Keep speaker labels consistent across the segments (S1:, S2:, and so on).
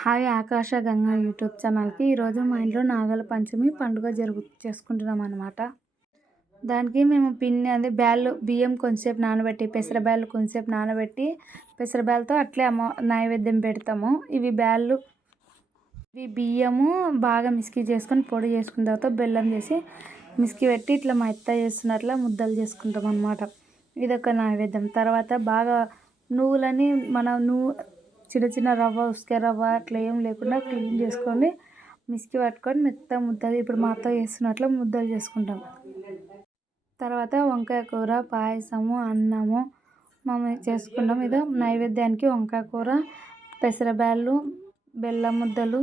S1: Hi ఆకాశ Ganga YouTube ఛానల్కి. ఈరోజు మా ఇంట్లో నాగల పంచమి పండుగ జరుగు చేసుకుంటున్నాం అనమాట దానికి మేము పిన్ని అదే బ్యాళ్ళు బియ్యం కొంచెంసేపు నానబెట్టి పెసర బ్యాళ్ళు కొంచెంసేపు నానబెట్టి పెసరబ్యాళ్ళతో అట్లే అమ్మ నైవేద్యం పెడతాము. ఇవి బ్యాళ్ళు ఇవి బియ్యము బాగా మిస్కి చేసుకొని పొడి చేసుకున్న తర్వాత బెల్లం చేసి మిస్కి పెట్టి ఇట్లా మా అత్త చేస్తున్నట్ల ముద్దలు చేసుకుంటాం అనమాట ఇదొక నైవేద్యం. తర్వాత బాగా నువ్వులని మన నువ్వు చిన్న చిన్న రవ్వ ఉసుక రవ్వ అట్లా ఏం లేకుండా క్లీన్ చేసుకొని మిస్కి పట్టుకొని మెత్త ముద్దలు ఇప్పుడు మా అత్త చేస్తున్నట్లు ముద్దలు చేసుకుంటాం. తర్వాత వంకాయ కూర పాయసము అన్నము మేము చేసుకుంటాం. ఇదో నైవేద్యానికి వంకాయ కూర పెసరబ్యాళ్ళు బెల్లం ముద్దలు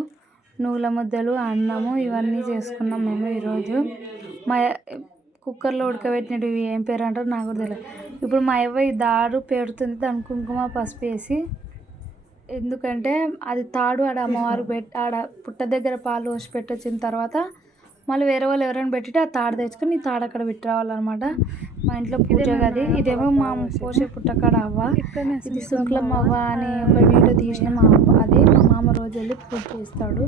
S1: నువ్వుల ముద్దలు అన్నము ఇవన్నీ చేసుకున్నాం మేము ఈరోజు. మా కుక్కర్లో ఉడకబెట్టినవి ఏం పేరు అంటారు నాకు కూడా తెలియదు ఇప్పుడు మా అవ్వ ఈ దారు పెడుతుంది దాని కుంకుమ పసుపు వేసి ఎందుకంటే అది తాడు ఆడ అమ్మవారు పెట్టి ఆడ పుట్ట దగ్గర పాలు పోసి పెట్టొచ్చిన తర్వాత మళ్ళీ వేరే వాళ్ళు ఎవరైనా పెట్టితే ఆ తాడు తెచ్చుకొని ఈ తాడు అక్కడ పెట్టి రావాలన్నమాట మా ఇంట్లో పూజ గది ఇదేమో మా పోసే పుట్టకాడ అవ్వ. ఇది శుక్లం అవ్వ అని ఒక వీడియో తీసిన మా అవ్వ. అది మా మామ రోజు వెళ్ళి పూజ చేస్తాడు.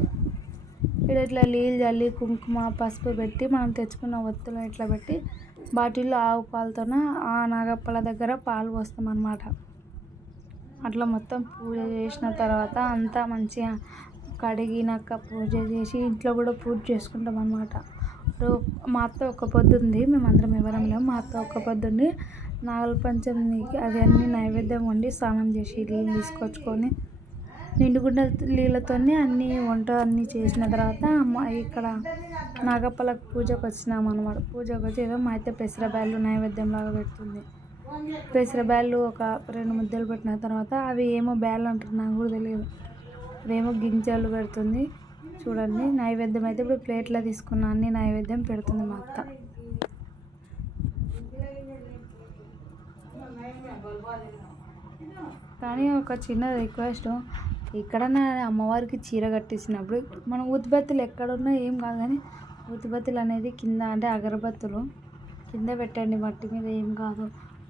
S1: ఇక్కడ ఇట్లా నీళ్ళు చల్లి కుంకుమ పసుపు పెట్టి మనం తెచ్చుకున్న ఒత్తులు ఇట్లా పెట్టి బాటిల్లో ఆవు పాలతోన ఆ నాగప్పల దగ్గర పాలు పోస్తాం అన్నమాట అట్లా మొత్తం పూజ చేసిన తర్వాత అంతా మంచిగా కడిగినాక పూజ చేసి ఇంట్లో కూడా పూజ చేసుకుంటాం అనమాట మా అత్త ఒక పొద్దుంది మేమందరం ఎవరం లేము మా అత్త ఒక పొద్దుండి నాగల పంచమికి అవన్నీ నైవేద్యం వండి స్నానం చేసి నీళ్ళు తీసుకొచ్చుకొని నిండుగుండ నీళ్ళతోనే అన్నీ వంట అన్నీ చేసిన తర్వాత ఇక్కడ నాగప్పలకు పూజకు వచ్చినాం అనమాట పూజకు వచ్చి ఏదో మా అయితే పెసర బ్యాళ్ళు నైవేద్యం లాగా పెడుతుంది. పెసర బ్యాళ్ళు ఒక రెండు ముద్దలు పెట్టిన తర్వాత అవి ఏమో బ్యాళ్ళు అంటారు నాకు కూడా తెలియదు. అవేమో గింజలు పెడుతుంది. చూడండి నైవేద్యం అయితే ఇప్పుడు ప్లేట్లో తీసుకున్న అన్ని నైవేద్యం పెడుతుంది మా అత్త. కానీ ఒక చిన్న రిక్వెస్ట్ ఎక్కడన్నా అమ్మవారికి చీర కట్టించినప్పుడు మనం ఉత్పత్తులు ఎక్కడున్నా ఏం కాదు కానీ ఉత్పత్తులు అనేది కింద అంటే అగరబత్తులు కింద పెట్టండి మట్టి మీద ఏం కాదు.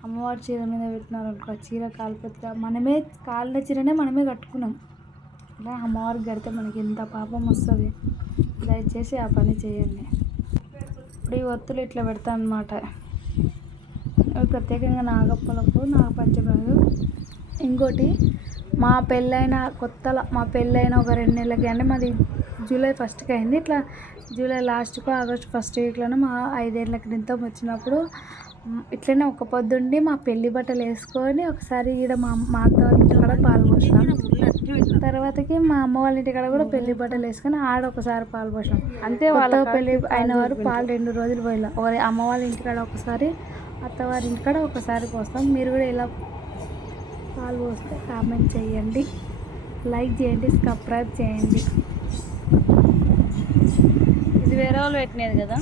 S1: అమ్మవారి చీర మీద పెట్టినారు అనుకో చీర కాలిపోతే మనమే కాలిన చీరనే మనమే కట్టుకున్నాం. అలా అమ్మవారికి కడితే మనకి ఎంత పాపం వస్తుంది. దయచేసి ఆ పని చేయండి. ఇప్పుడు ఈ ఒత్తులు ఇట్లా పెడతా అనమాట ప్రత్యేకంగా నాగప్పలకు నాగపంచములకు. ఇంకోటి మా పెళ్ళైన కొత్తలో మా పెళ్ళైన ఒక రెండు నెలలకి అంటే మాది జూలై ఫస్ట్కి అయింది. ఇట్లా జూలై లాస్ట్కు ఆగస్ట్ ఫస్ట్ వీక్లోనే మా ఐదేళ్ళ క్రితం వచ్చినప్పుడు ఇట్లనే ఒక పొద్దుండి మా పెళ్ళి బట్టలు వేసుకొని ఒకసారి ఈడ మా మా అత్త వాళ్ళ ఇంటికాడ పాలు పోసినాం. తర్వాతకి మా అమ్మ వాళ్ళ ఇంటికాడ కూడా పెళ్ళి బట్టలు వేసుకొని ఆడ ఒకసారి పాలు పోసినాం. అంతే వాళ్ళ పెళ్ళి అయిన వారు పాలు రెండు రోజులు పోయిన అమ్మ వాళ్ళ ఇంటికాడ ఒకసారి అత్తవారి ఇంటికాడ ఒకసారి పోస్తాం. మీరు కూడా ఇలా పాలు పోస్తే కామెంట్ చేయండి. లైక్ చేయండి సబ్స్క్రైబ్ చేయండి.
S2: ఇది వేరే వాళ్ళు పెట్టినది కదా?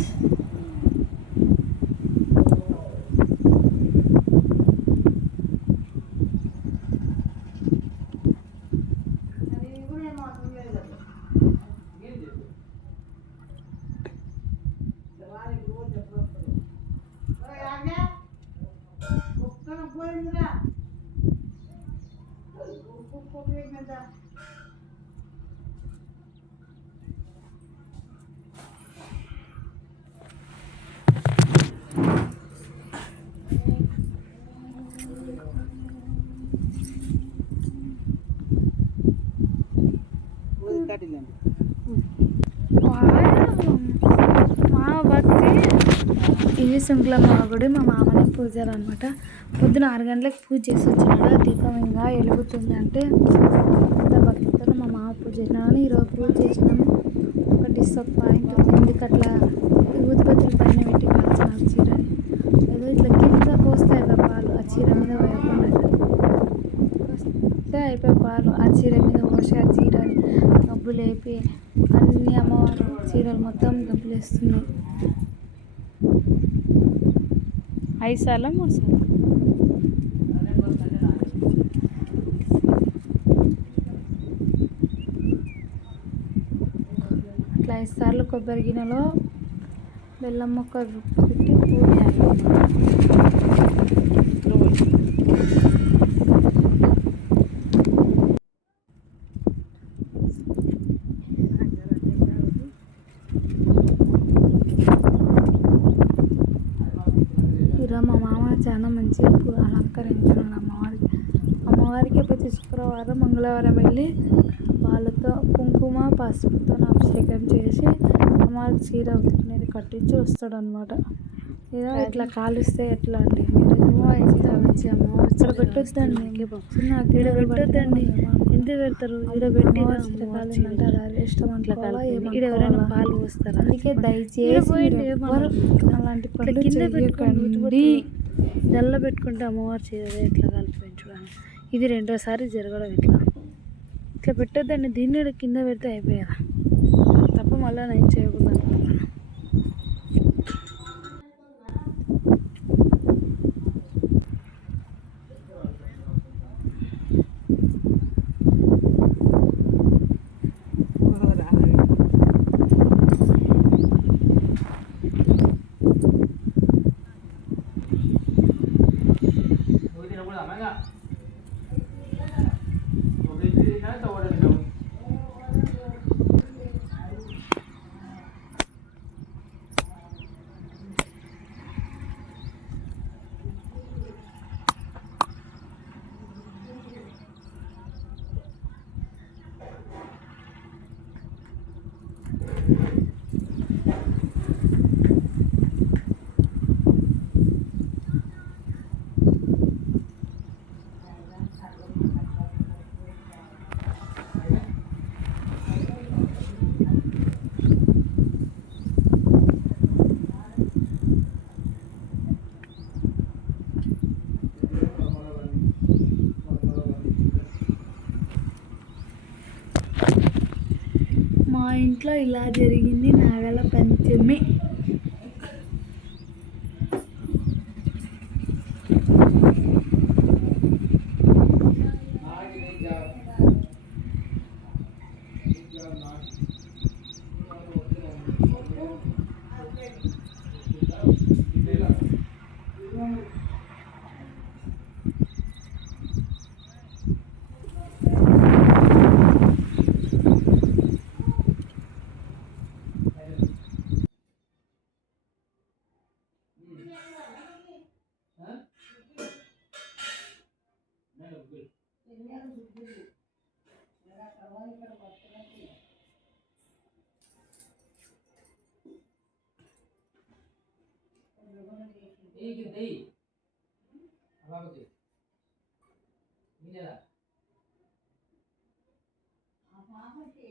S1: ఇది శుంకులమ్మ గుడి మా మామనే పూజారు అనమాట పొద్దున ఆరు గంటలకు పూజ చేసి వచ్చినాడు. దీపం ఇంకా వెలుగుతుంది అంటే అంత భక్తితో మా మామ పూజ చేసినాను. ఈరోజు పూజ చేసినాము. ఒక డిస్టర్బ్ పాయింట్ ఎందుకు అట్లా ఊతిపత్రులు పైన పెట్టి కాల్చినారు చీరని ఏదో ఇట్లా కింద కోస్తాయి పాలు. ఆ చీర మీద పోయకుండా వస్తే అయిపోయి పాలు. ఆ చీర మీద పోసి ఆ చీరని గబ్బులు వేపి అన్ని అమ్మవారు చీరలు మొత్తం గబ్బులు వేస్తున్నాయి
S2: ఐదు సార్లు మూడు సార్లు.
S1: అట్లా ఐదు సార్లు కొబ్బరి గిన్నెలో బెల్లం మొక్క పెట్టి పూయాలి అలంకరించాను అమ్మవారికి అమ్మవారికి ప్రతి శుక్రవారం మంగళవారం వెళ్ళి వాళ్ళతో కుంకుమ పసుపుతో అభిషేకం చేసి అమ్మవారికి చీర అనేది కట్టించి వస్తాడు అనమాట ఏదో ఇట్లా కాలుస్తే ఎట్లా అండి? అమ్మవారి ఇక్కడ పెట్టొద్దండి.
S2: పెట్టొద్దండి. ఎంత పెడతారు? ఈడ పెట్టి
S1: అనుకోవాలా
S2: కాలిపోయింది. ఈడ ఎవరైనా? పాలు పోస్తారా?
S1: అందుకే దయచేసి అలాంటి
S2: కింద దల్ల పెట్టుకుంటే అమ్మవారు చీరదే ఇట్లా కలిపించడం ఇది రెండోసారి జరగడం ఇట్లా. ఇట్లా పెట్టద్దండి దీన్ని కింద పెడితే అయిపోయారా తప్ప మళ్ళీ నేను చేయకుండా అనుకుంటున్నాను
S1: మా ఇంట్లో ఇలా జరిగింది నాగల పంచమి.
S3: এই কিন্তু এই বাবাকে মিনারা আমার হচ্ছে